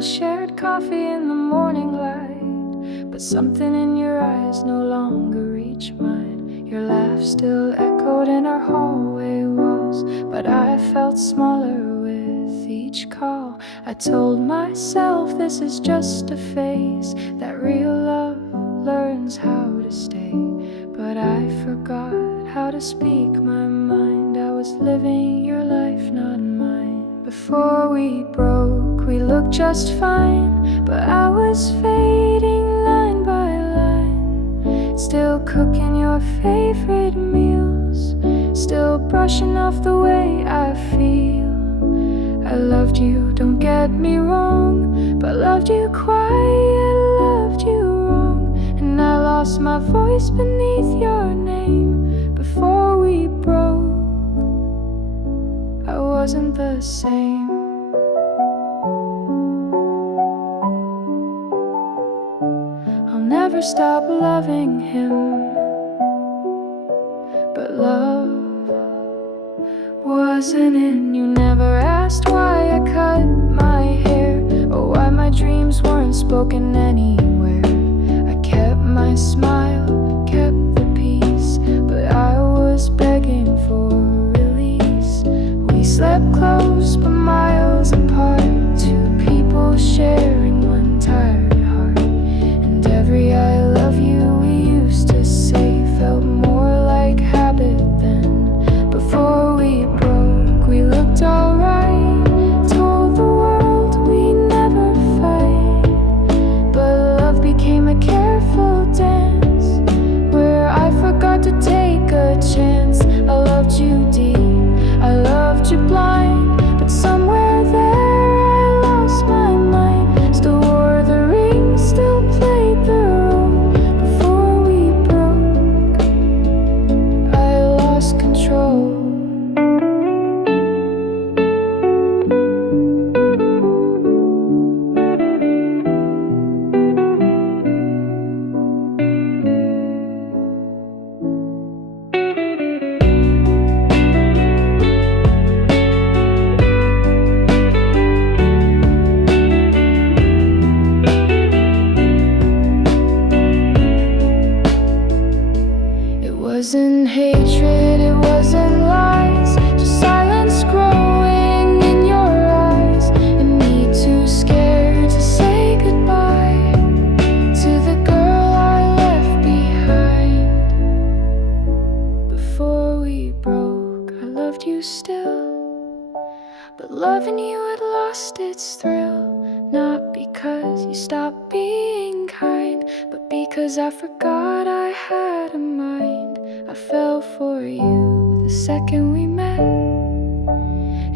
still shared coffee in the morning light, but something in your eyes no longer reached mine. Your laugh still echoed in our hallway walls, but I felt smaller with each call. I told myself this is just a phase, that real love learns how to stay. But I forgot how to speak my mind. I was living your life, not mine. Before we broke, we looked just fine, but I was fading line by line. Still cooking your favorite meals, still brushing off the way I feel. I loved you, don't get me wrong, but loved you quiet, loved you wrong. And I lost my voice beneath your name. Before we broke, I wasn't the same. I'll never stop loving him, but love wasn't in. You never asked why I cut my hair, or why my dreams weren't spoken anywhere. I kept my smile, kept the peace, but I was begging for release. We slept close but miles apart, two people sharing one tired heart. And every I love you we used to say felt more like habit than. Before we broke, we looked alright, told the world we never fight. But love became a careful dance, where I forgot to take a chance. I loved you deep, I loved you blind, but somewhere there I lost my mind. Still wore the ring, still played the role. Before we broke, I lost control. It wasn't hatred, it wasn't lies, just silence growing in your eyes. And me too scared to say goodbye to the girl I left behind. Before we broke, I loved you still, but loving you had lost its thrill. Not because you stopped being kind, but because I forgot I had a mind. I fell for you the second we met,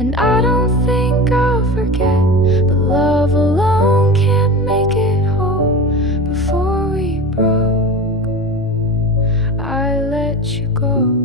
and I don't think I'll forget. But love alone can't make it whole. Before we broke, I let you go.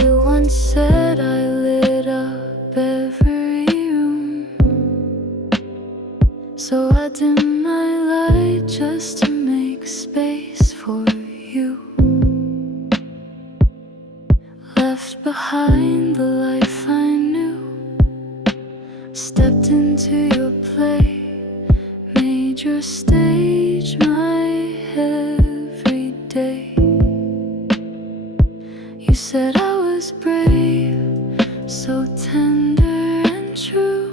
You once said I lit up every room, so I dim my light just to make space for you. Left behind the life I knew, stepped into your play, made your stage my everyday. You said I was brave, so tender and true.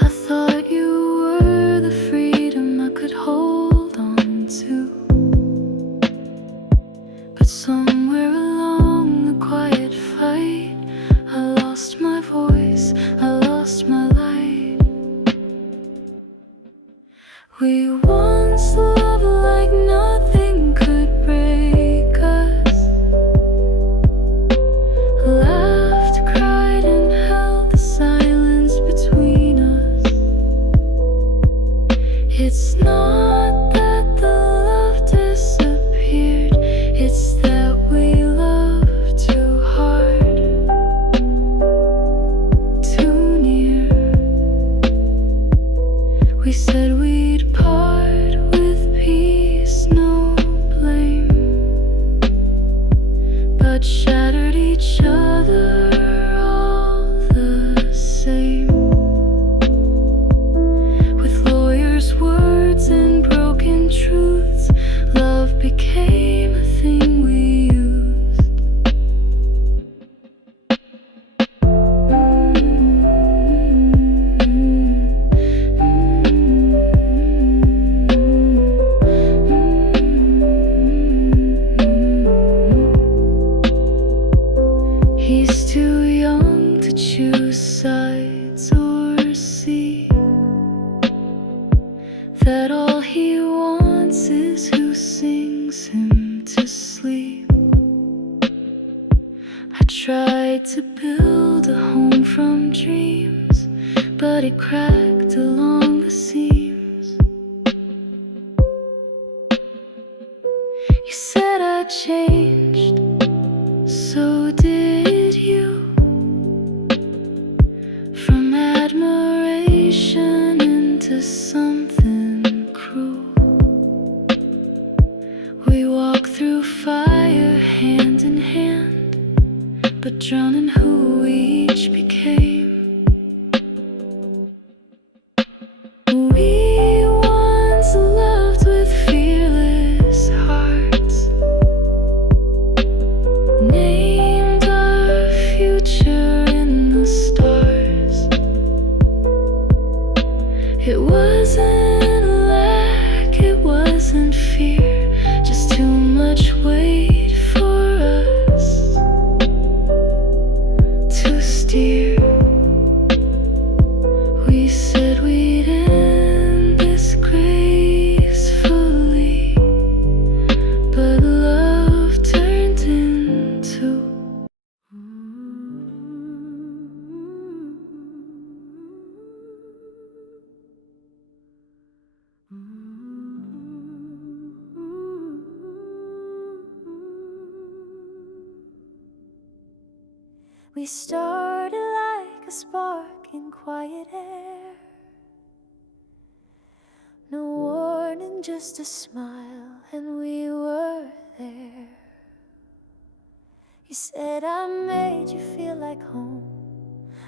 I thought you were the freedom I could hold on to. But somewhere along the quiet fight, I lost my voice, I lost my light. We once loved like nothing could break us. Laughed, cried, and held the silence between us. It's not that the love disappeared, it's that we loved too hard, too near. We said we'd part with peace, no blame, but shattered each other all the same. With lawyers' words and broken truths, love became a thing we used. He's too young to choose sides or see that all he wants is who sings him to sleep. I tried to build a home from dreams, but it cracked along the seams. You said I changed, so did you. From admiration into something cruel. We walk through fire hand in hand, but drown in who we each became. We once loved with fearless hearts, named our future in the stars. It wasn't lack, it wasn't fear, just too much weight for us to steer. We said we'd end this gracefully, but love turned into We started like a spark in quiet air. No warning, just a smile, and we were there. You said I made you feel like home.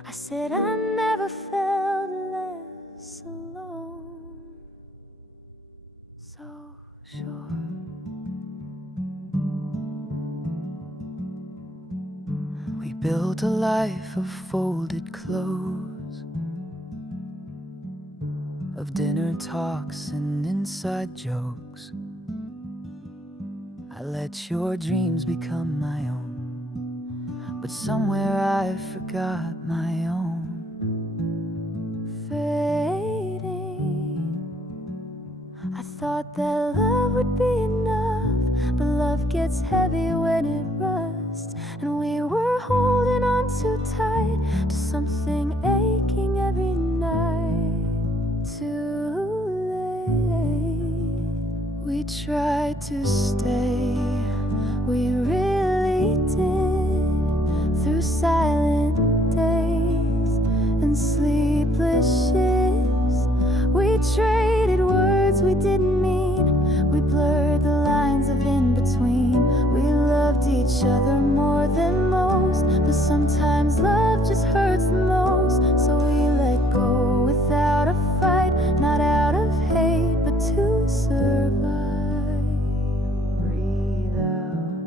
I said I never felt less alone. So sure. We built a life of folded clothes, of dinner talks and inside jokes. I let your dreams become my own, but somewhere I forgot my own. Fading, I thought that love would be enough, but love gets heavy when it rusts. And we were holding on too tight to something aching every night. Too late. We tried to stay, we really did, through silent days and sleepless shifts. We traded words we didn't mean, we blurred the lines of in between. We loved each other more than most, but sometimes love just hurts the most. So we let go without a fight, not out of hate, but to survive. Breathe out.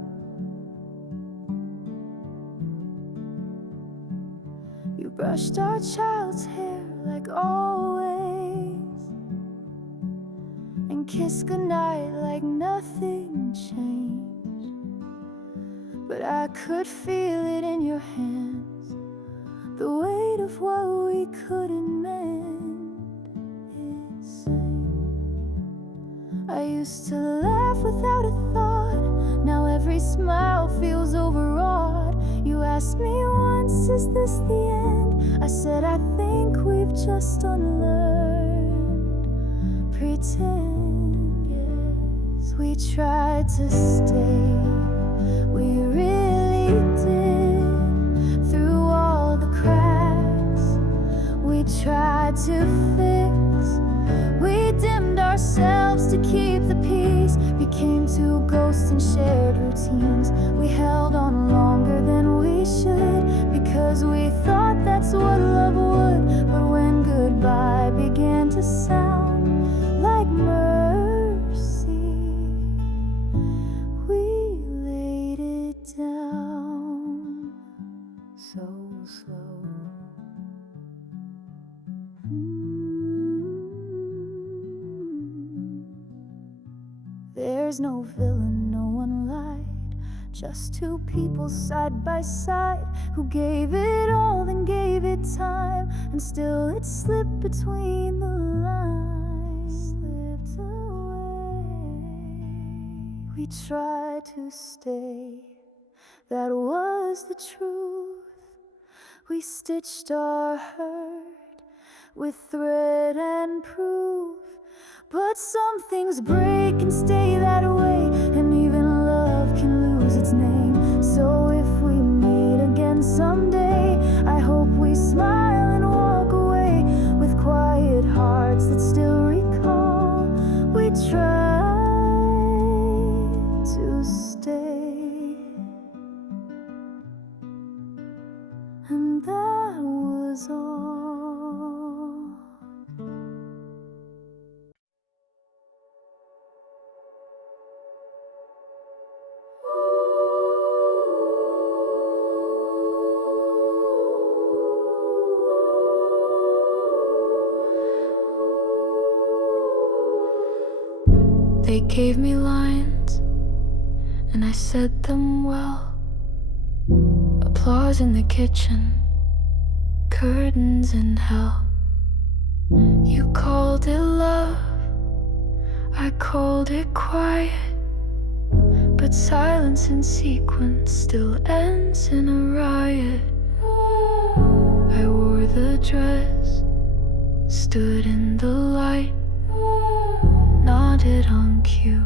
You brushed our child's hair like always, and kissed goodnight like nothing changed. But I could feel it in your hands, the weight of what we couldn't mend. It sank. used to laugh without a thought. Now every smile feels overwrought. You asked me once, is this the end? I said, I think we've just unlearned pretend. Yes, we tried to stay, we really did. Through all the cracks we tried to fix, we dimmed ourselves to keep the peace. Became two ghosts and shared routines. We held on longer than we should, because we thought that's what love would. But when goodbye began to sound like mercy, we laid it down so slow. There's no villain, no one lied, just two people side by side who gave it all, then gave it time, and still it slipped between the lines, slipped away. We tried to stay, that was the truth. We stitched our hurt with thread and proof. But some things break and stay that way, and even love can lose its name. So if we meet again someday, I hope we smile and walk away with quiet hearts that still recall. We tried to stay, and that was all. They gave me lines, and I said them well. Applause in the kitchen, curtains in hell. You called it love, I called it quiet. But silence in sequence still ends in a riot. I wore the dress, stood in the light, nodded on cue,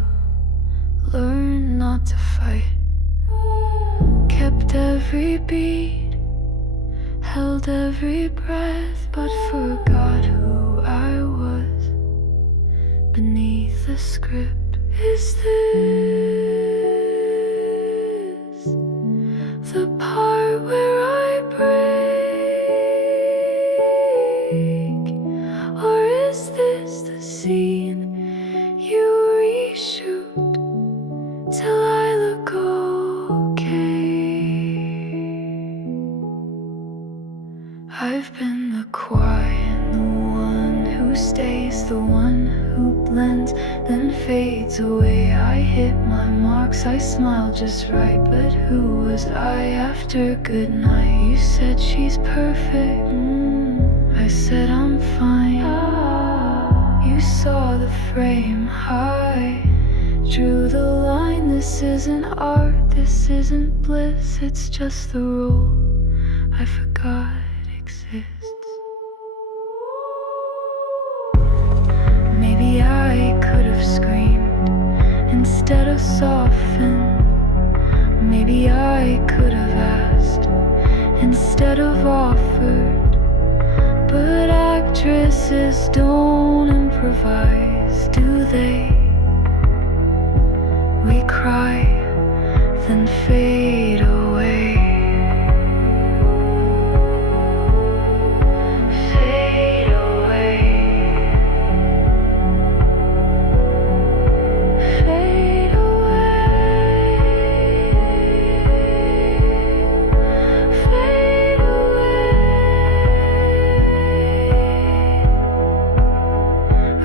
learned not to fight. Kept every beat, held every breath, but forgot who I was beneath the script. Is this the part where I break? Or is this the scene you reshoot till I look okay? I've been the quiet, the one who stays, the one who blends, then fades away. I hit my marks, I smiled just right, but who was I after good night? You said she's perfect, I said I'm fine. You saw the frame, I drew the line. This isn't art, this isn't bliss, it's just the rule I forgot exists. Maybe I could have screamed instead of softened. Maybe I could have asked instead of offered. But actresses don't improvise, do they? We cry, then fade away. Fade away. Fade away. Fade away.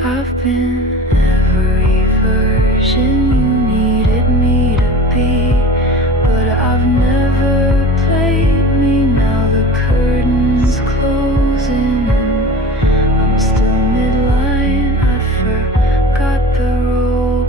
I've been every version you needed me to be, but I've never played me. Now the curtain's closing and I'm still midline. I forgot the role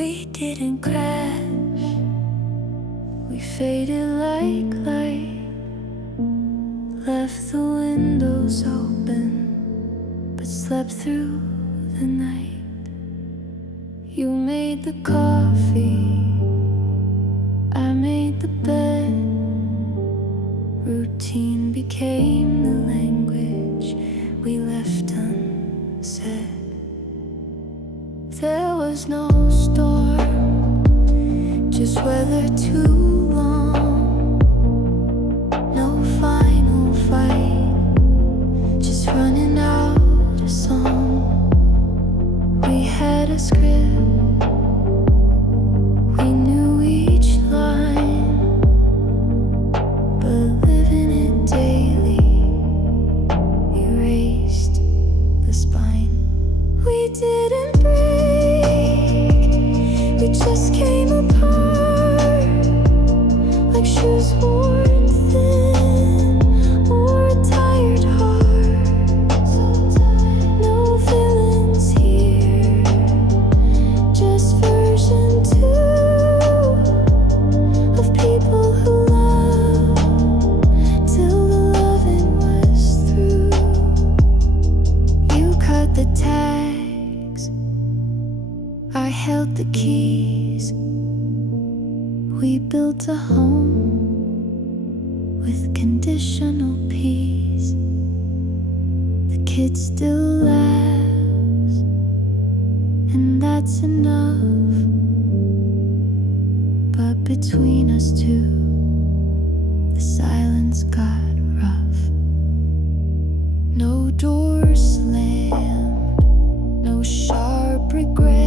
We didn't crash, we faded like light, left the windows open, but slept through the night. You made the coffee, I made the bed. Routine became the language we left unsaid. There was no storm, just weather too long. No final fight, just running out a song. We had a script, we knew each line, but living it daily erased the spine. We didn't break, we just came apart, like shoes worn thin or a tired heart. No villains here, just version 2 of people who love till the loving was through. You cut the tags, I held the keys. We built a home with conditional peace. The kid still laughs, and that's enough. But between us two, the silence got rough. No door slammed, no sharp regret,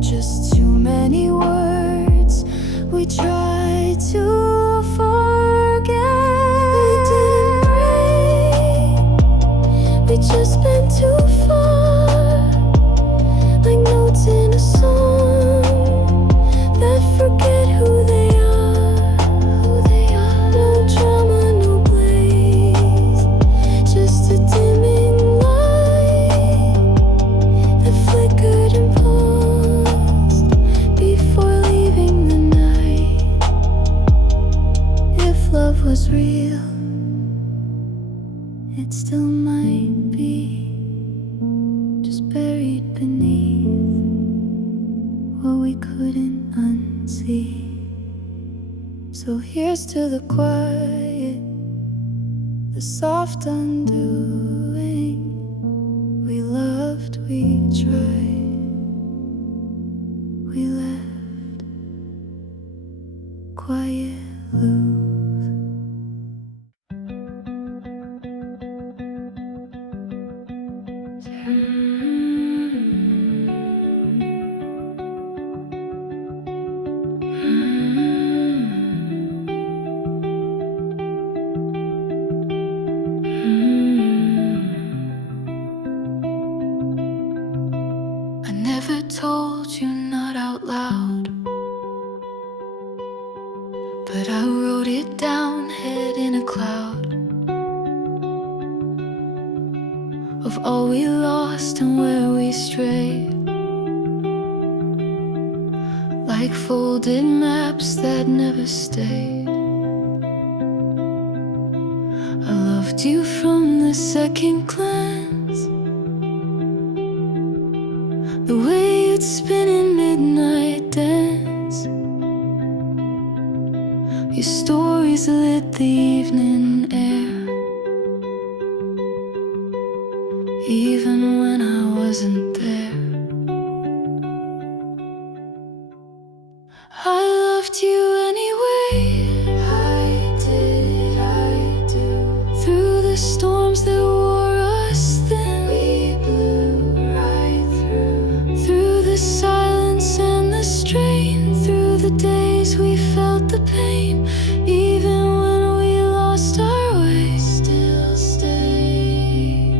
just too many words we tried to forget. We didn't break, we just been too far, like notes in a song that forget who they are. No drama, no blaze, just a dimming light that flickered and paused before leaving the night. If love was real, it still might be just buried beneath what we couldn't unsee. So here's to the quiet, the soft undoing. We loved, we tried, we left quiet loose. I never told you, not out loud, but I wrote it down, head in a cloud, of all we lost and where we strayed, like folded maps that never stayed. I loved you from the second glance, the way you'd spin in midnight dance. Your stories lit the evening air, even when I wasn't there. I loved you anyway. I did, I do. Through the storms that wore us thin, we blew right through. Through the silence and the strain, through the days we felt the pain, even when we lost our way. Still stay,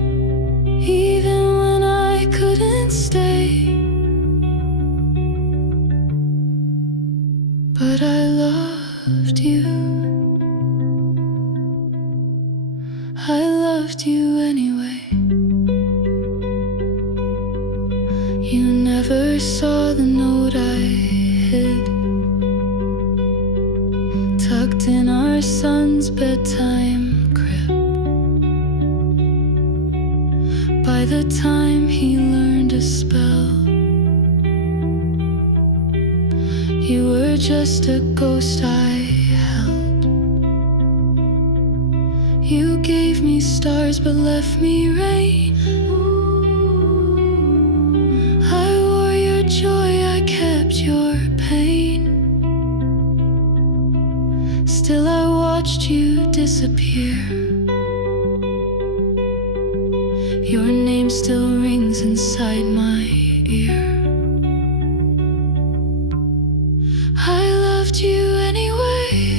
even when I couldn't stay. But I loved you, I loved you anyway. You never never saw the note I hid, tucked in our son's bedtime crib. By the time he learned to spell, you were just a ghost I held. You gave me stars but left me rain. I wore your joy, I kept your pain. Still I watched you disappear. Your name still rings inside my ear. I loved you anyway,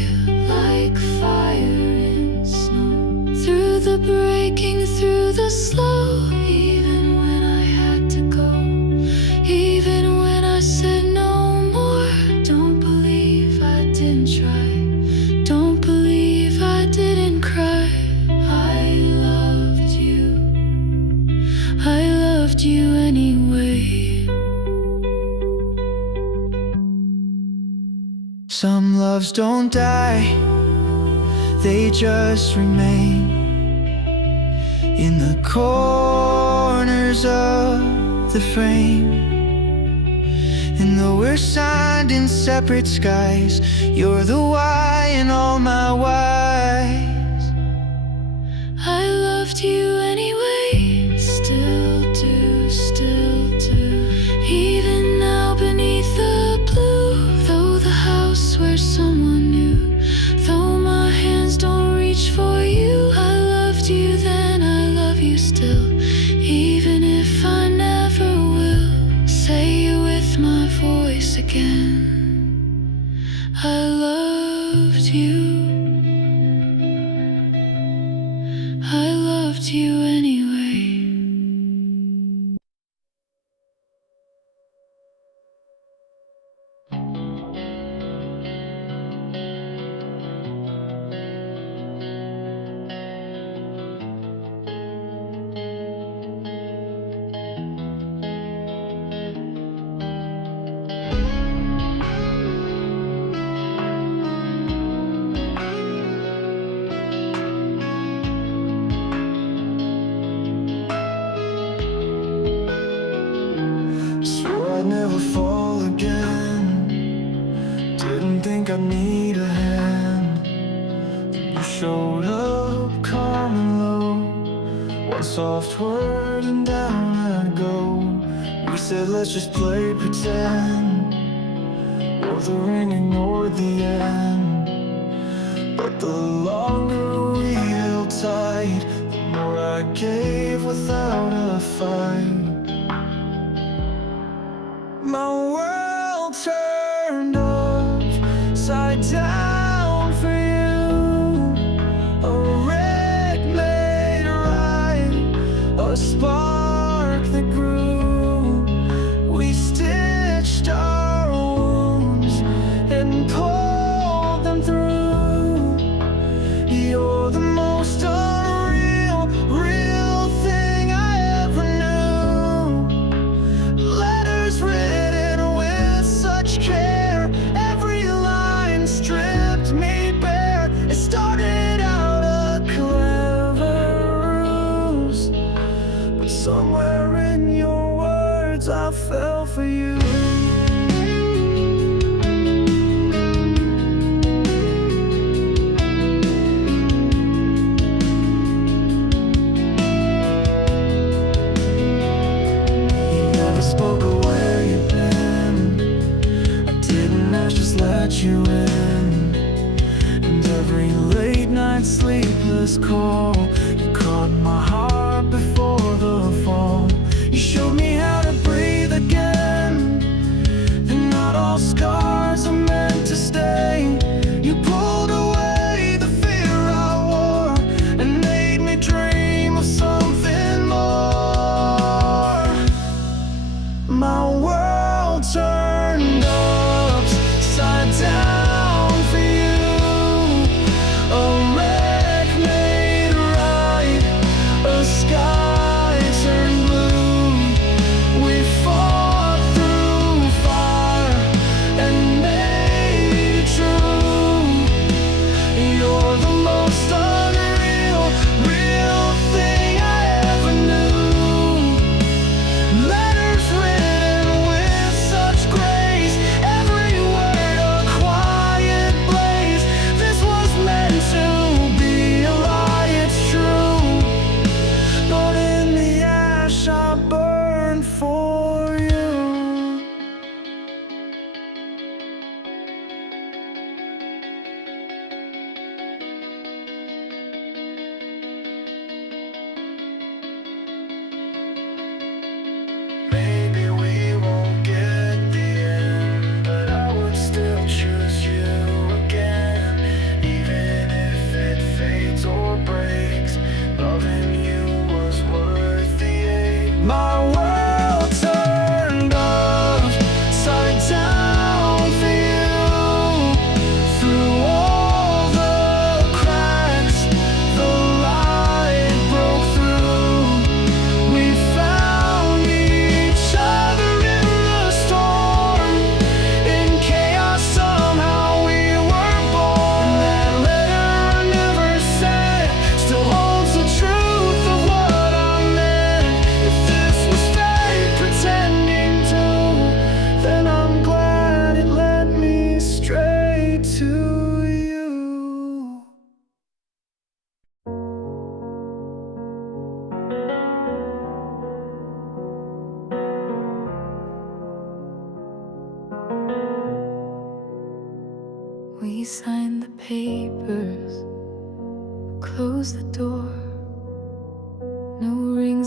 like fire in snow, through the breaking, through the slow. Even when I had to go, even when I said no more. Don't believe I didn't try, don't believe I didn't cry. I loved you anyway. Some loves don't die, they just remain in the corners of the frame. And though we're signed in separate skies, you're the why in all my whys. I loved you anyway, still do, still do. Even now beneath the blue, though the house where someone new, though my hands don't reach for you. I loved you then, I love you still, even if I never will. Say it with my voice again. I loved you, I loved you anyway. Swore I'd never fall again, didn't think I'd need a hand. You showed up calm and low, one soft word and down I'd go. We said let's just play pretend, wore the ring, ignored the end. But the longer we held tight, the more I gave without a fight. My world turned upside down for you. A wreck made right, a spark that grew. We stitched our wounds and pulled them through. You're the most unreal, real thing I ever knew.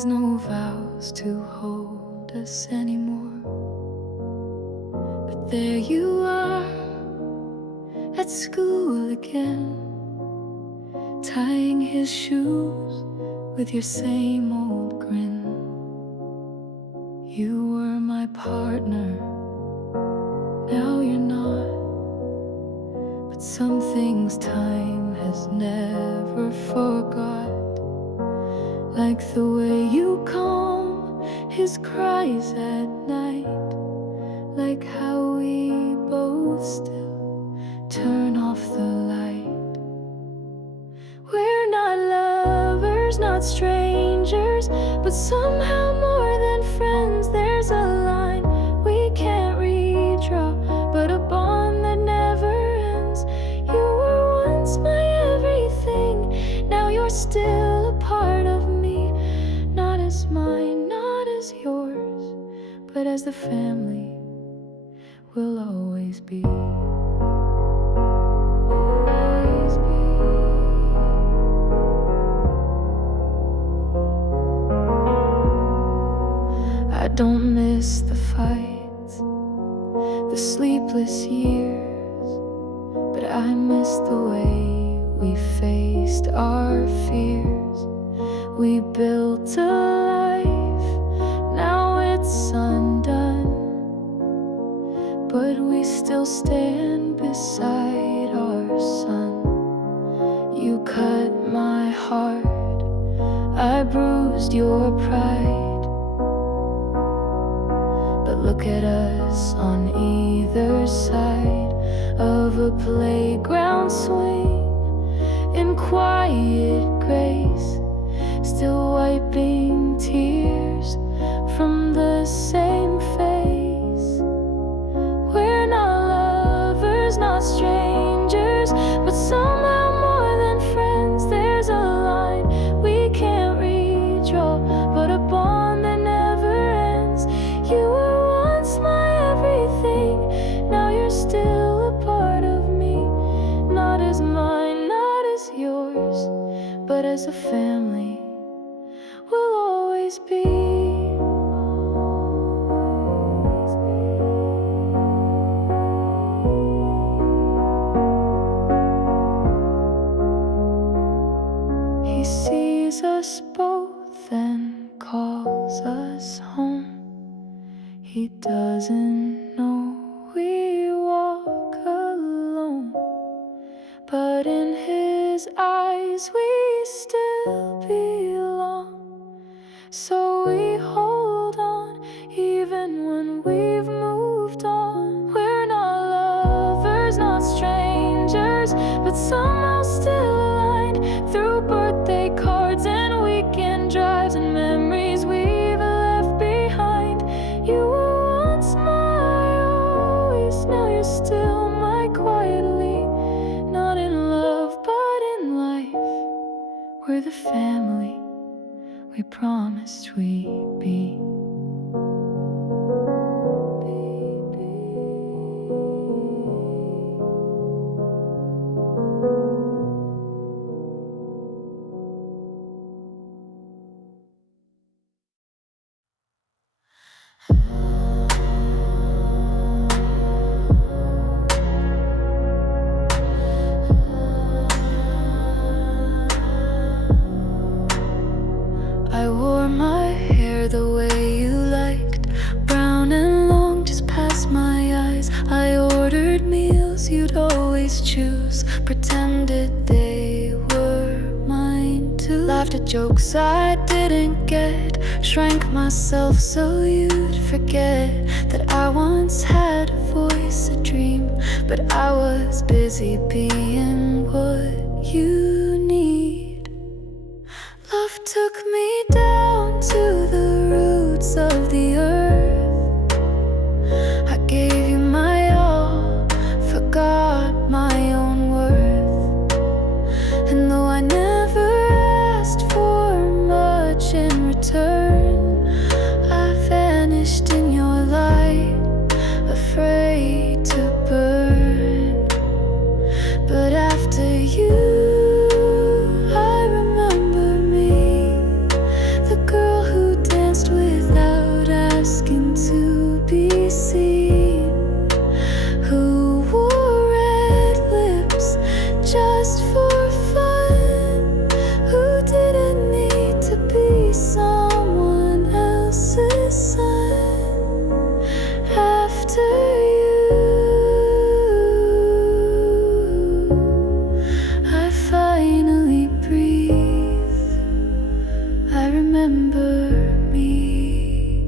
There's no vows to hold us anymore. But there you are at school again, tying his shoes with your same old grin. You were my partner, now you're not. But some things time has never forgot, like the way you calm his cries at night, like how we both still turn off the light. We're not lovers, not strangers, but somehow more than friends. There's a line we can't redraw, but a bond that never ends. You were once my everything, now you're still a part of me. Not as mine, not as yours, but as the family we'll always be. Always be. I don't miss the fights, the sleepless years, but I miss the way we faced our fears. We built a life, now it's undone, but we still stand beside our son. You cut my heart, I bruised your pride, but look at us on either side of a playground swing, in quiet grace, still wiping tears from the same face. We're not lovers, not strangers, but somehow more than friends. There's a line we can't redraw, but a bond that never ends. You were once my everything, now you're still a part of me. Not as mine, not as yours, but as a family we'll always be. He sees us both and calls us home. He doesn't know we walk alone, but in his eyes we still belong. So we hold on, even when we've moved on. We're not lovers, not strangers, but somehow still aligned through birthday cards and weekend drives and memories we've left behind. You were once my always, now you're still my quietly. Not in love, but in life, we're the family we promised we'd be. I wore my hair the way you liked, brown and long just past my eyes. I ordered meals you'd always choose, pretended they were mine too. Laughed at jokes I didn't get, shrank myself so you'd forget that I once had a voice, a dream, but I was busy being what you need. Love took me down to the roots of the earth. I gave you my all, forgot my own worth. And though I never asked for much in return, I vanished in your light, afraid to burn. But after you, I remember me, the girl who remember me.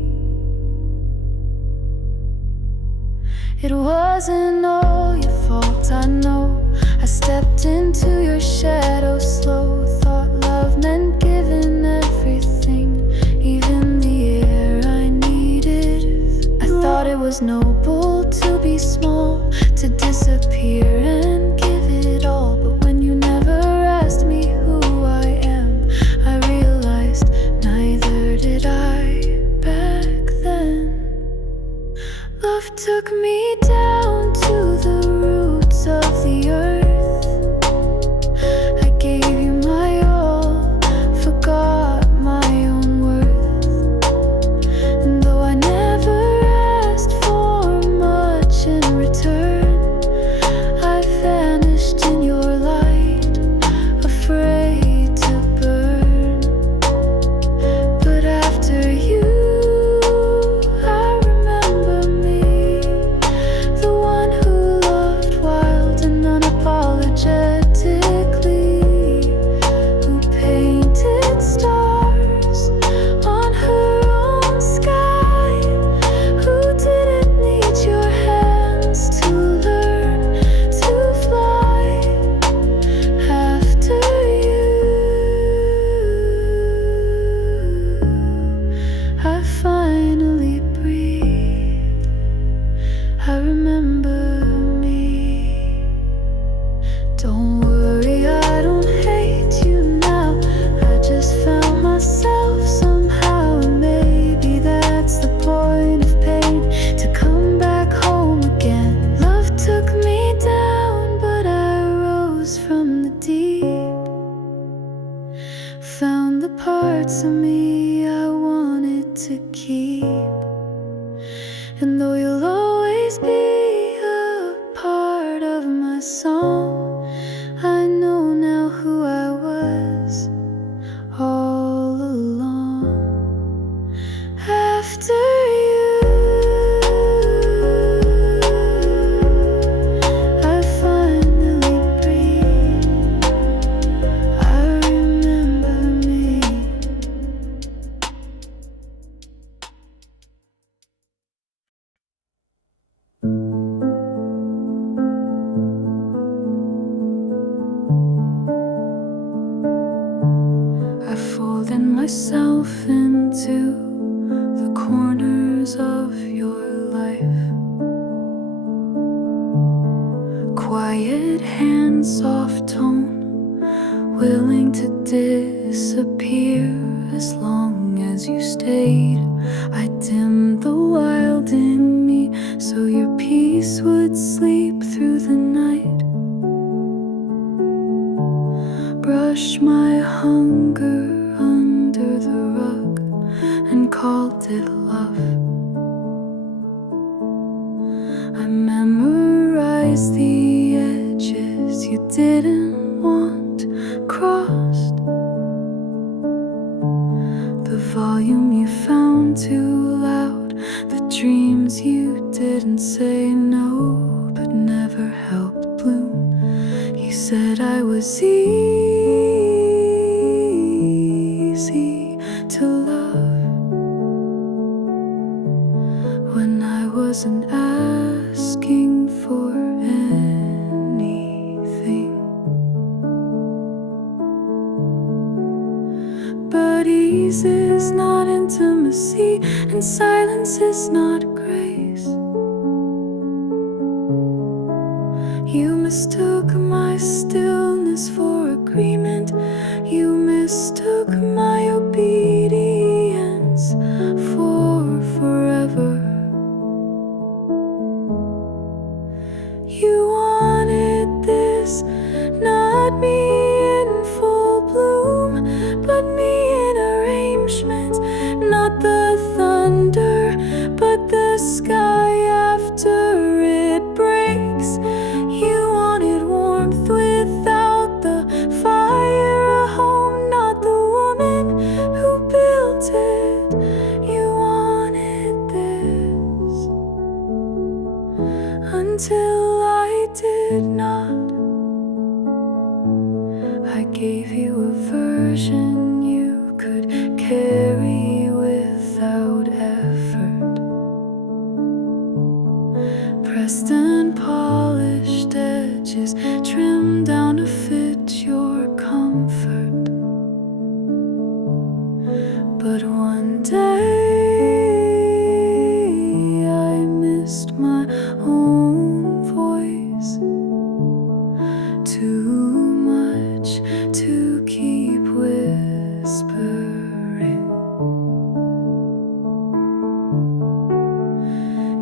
It wasn't all your fault, I know. I stepped into your shadow slow. Thought love meant giving everything, even the air I needed. I thought it was noble to be small, to disappear and give it all. But when you never asked me who I am, I realized neither did I back then. Love took me down to the roots of the earth. I gave you my all, forgot my own worth. And though I never asked for much in return, I vanished in your light, afraid to burn. But after you, I remember me, the one who loved wild and unapologetically, who painted stars on her own sky, who didn't need your hands to learn to fly. After you, I finally breathe. I remember me. Don't worry, I don't hate you now. I just found myself somehow, and maybe that's the point of pain, to come back home again. Love took me down, but I rose from the deep. Found the parts of me I wanted to keep. And though you'll always be a part of my song, I know now who I was all along. After you, I finally breathe. I remember me. I folded myself into the corners of your life. Quiet hand, soft tone, willing to disappear as long as you stayed. I dimmed the wild in me so your peace would sleep through the night. Brushed my hunger under the rug and called it love. I memorized the edges you didn't want crossed, the volume you found too loud, the dreams you didn't say no but never helped bloom. You said I was easy to love when I wasn't asking for anything. But ease is not intimacy, and silence is not grace. You mistook my stillness for agreement. You mistook my obedience for forever. You wanted this, not me in full bloom, but me in arrangement. Not the thunder, but the sky after it breaks. You wanted warmth without the fire, a home, not the woman day I missed my own voice. Too much to keep whispering.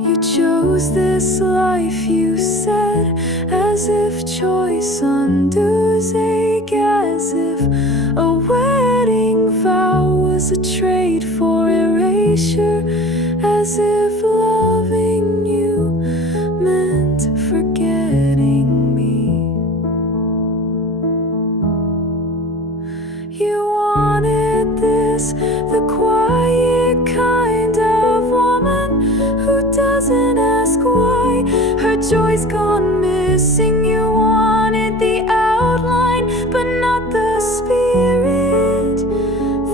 You chose this life, you said, as if choice undoes ache, as if a wedding vow was a trade for erasure, as if loving you meant forgetting me. You wanted this, the quiet kind of woman who doesn't ask why her joy's gone missing. You wanted the outline, but not the spirit,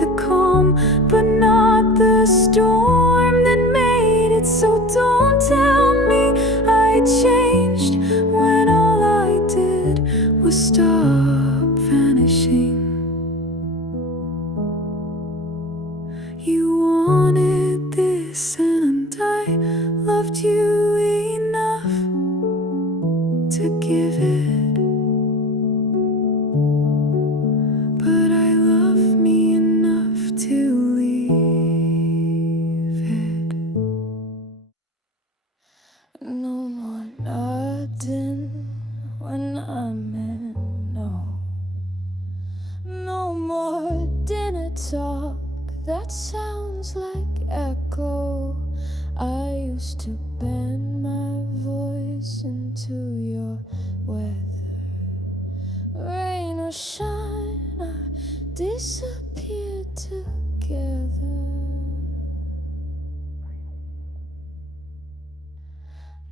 the calm, but not the storm that made it. So don't tell me I changed when all I did was stop vanishing. You wanted this, and I loved you enough to give it, but I love me enough to leave it. No more nodding when I'm in, no more dinner talk that sounds like echo. I used to bend my voice into your weather. Rain or shine, I disappeared together.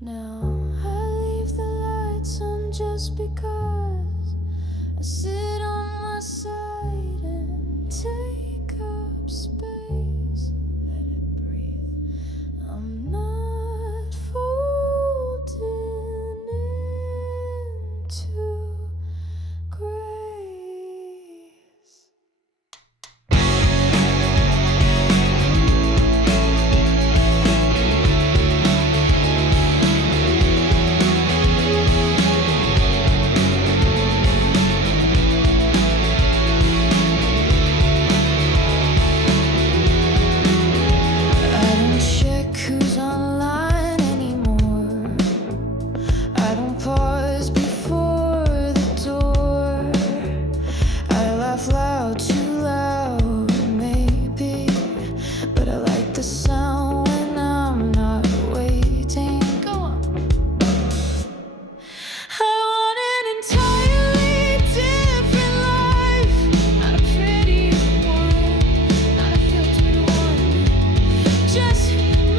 Now I leave the lights on just because I sit on my side and take up space. Let it breathe. I'm not folding into grace. I don't check who's online anymore. I don't pause before the door. I laugh loud, too loud, maybe, but I like the sound when I'm not waiting. Go on. I want an entirely different life, not a pretty one, not a filtered one. Just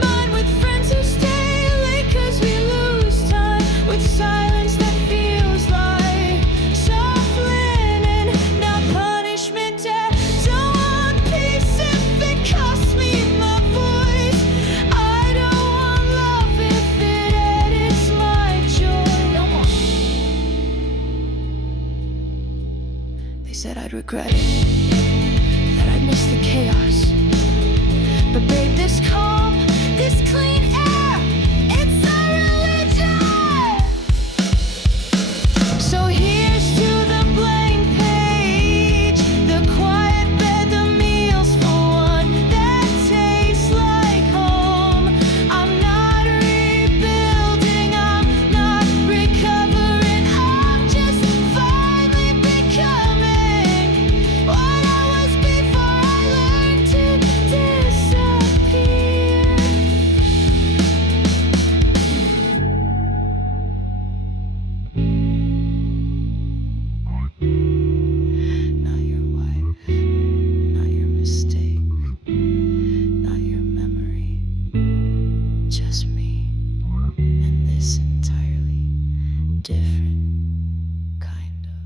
mine with friends who stay late 'cause we lose time, with silence that feels like soft linen, not punishment. Yeah, don't want peace if it costs me my voice. I don't want love if it edits my joy. No more. They said I'd regret it, that I'd miss the chaos. But babe, this calm, this clean air, it's a religion. So here's to the blank page, the quiet bed, the meals for one that tastes like home. I'm not rebuilding, I'm not recovering, I'm just finally becoming what I was before I learned to disappear. Not your wife, not your mistake, not your memory, just me, and this entirely different kind of.